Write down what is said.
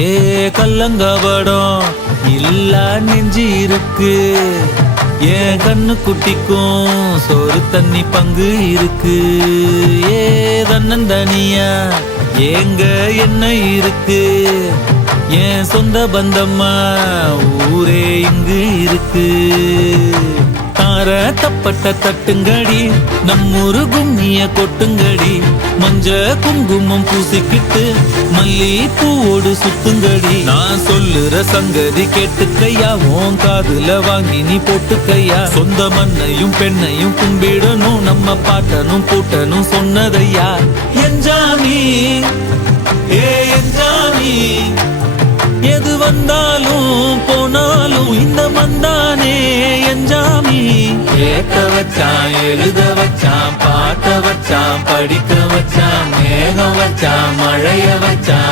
ஏ கல்லங்கபடம் இல்ல நெஞ்சு இருக்கு, என் கண்ணு குட்டிக்கும் சோறு தண்ணி பங்கு இருக்கு. ஏ தன்னந்தனியா ஏங்க என்ன இருக்கு, என் சொந்த பந்தம்மா ஊரே இங்கு இருக்கு. தார தப்பட்ட தட்டுங்கடி, நம்மூரு கும்மிய கொட்டுங்கடி, மஞ்ச குங்குமம் பூசிக்கிட்டு மல்லி பூவோடு சுத்துங்கடி. நான் சொல்லுற சங்கதி கேட்டுக்கையா, உன் காதுல வாங்கி நீ போட்டுக்கையா. சொந்த மண்ணையும் பெண்ணையும் கும்பிடணும், நம்ம பாட்டனும் பூட்டனும் சொன்னதையா. என்ஜாமி ஏ என்ஜாமி, எது வந்தாலும் போனாலும் இந்த மந்தானே என்ஜாமி. கேட்க வச்சான், எழுத வச்சான், பாட்ட வச்சான், படிக்க வச்சான், மேகம் வச்சான், மழைய வச்சான்.